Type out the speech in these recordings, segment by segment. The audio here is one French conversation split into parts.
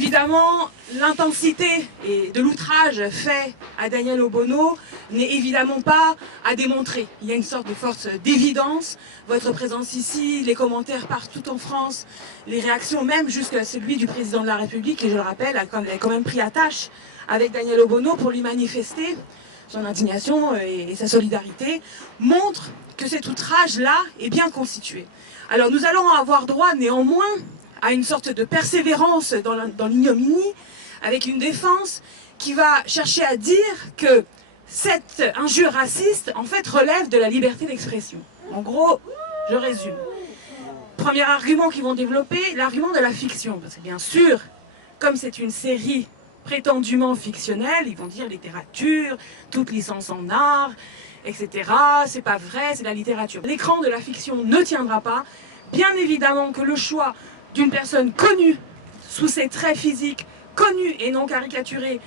Évidemment, l'intensité de l'outrage fait à Daniel Obono n'est évidemment pas à démontrer. Il y a une sorte de force d'évidence. Votre présence ici, les commentaires partout en France, les réactions même jusqu'à celui du président de la République, qui je le rappelle, a quand même pris attache avec Daniel Obono pour lui manifester son indignation et sa solidarité, montrent que cet outrage-là est bien constitué. Alors nous allons avoir droit néanmoins à une sorte de persévérance dans l'ignominie, avec une défense qui va chercher à dire que cette injure raciste, en fait, relève de la liberté d'expression. En gros, je résume. Premier argument qu'ils vont développer, l'argument de la fiction. Parce que bien sûr, comme c'est une série prétendument fictionnelle, ils vont dire littérature, toute licence en art, etc. C'est pas vrai, c'est la littérature. L'écran de la fiction ne tiendra pas. Bien évidemment que le choix d'une personne connue, sous ses traits physiques, connue et non caricaturée,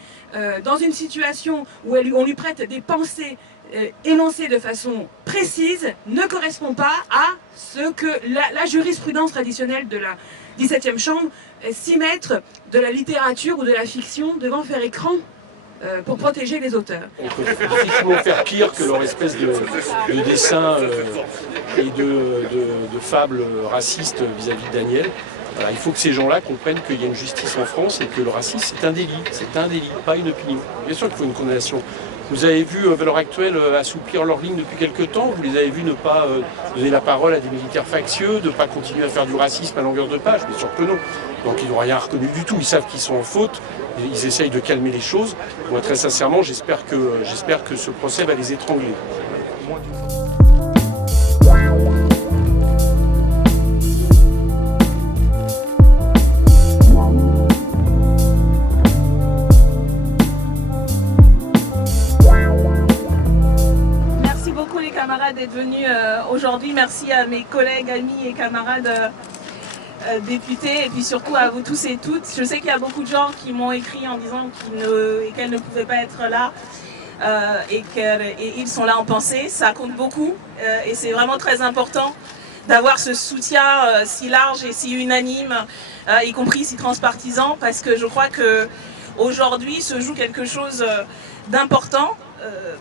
dans une situation où on lui prête des pensées énoncées de façon précise, ne correspond pas à ce que la jurisprudence traditionnelle de la 17e chambre s'y mettre de la littérature ou de la fiction devant faire écran pour protéger les auteurs. On peut difficilement faire pire que leur espèce de dessin et de fables racistes vis-à-vis de Daniel. Voilà, il faut que ces gens-là comprennent qu'il y a une justice en France et que le racisme c'est un délit, pas une opinion. Bien sûr qu'il faut une condamnation. Vous avez vu à l'heure actuelle assouplir leur ligne depuis quelques temps, vous les avez vus ne pas donner la parole à des militaires factieux, de ne pas continuer à faire du racisme à longueur de page, bien sûr que non. Donc ils n'ont rien reconnu du tout, ils savent qu'ils sont en faute, ils essayent de calmer les choses. Moi très sincèrement, j'espère que ce procès va les étrangler. D'être venus aujourd'hui. Merci à mes collègues, amis et camarades députés et puis surtout à vous tous et toutes. Je sais qu'il y a beaucoup de gens qui m'ont écrit en disant qu'elles ne pouvaient pas être là et ils sont là en pensée. Ça compte beaucoup et c'est vraiment très important d'avoir ce soutien si large et si unanime, y compris si transpartisan, parce que je crois qu'aujourd'hui se joue quelque chose d'important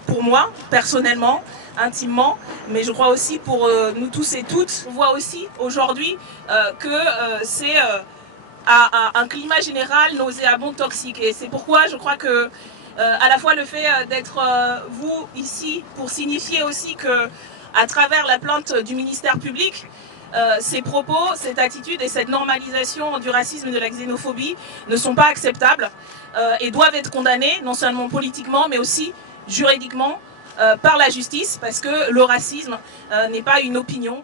pour moi, personnellement, intimement, mais je crois aussi pour nous tous et toutes. On voit aussi aujourd'hui que c'est un climat général nauséabond, toxique. Et c'est pourquoi je crois que à la fois le fait d'être vous ici pour signifier aussi que à travers la plainte du ministère public, ces propos, cette attitude et cette normalisation du racisme et de la xénophobie ne sont pas acceptables et doivent être condamnés, non seulement politiquement, mais aussi juridiquement par la justice, parce que le racisme n'est pas une opinion.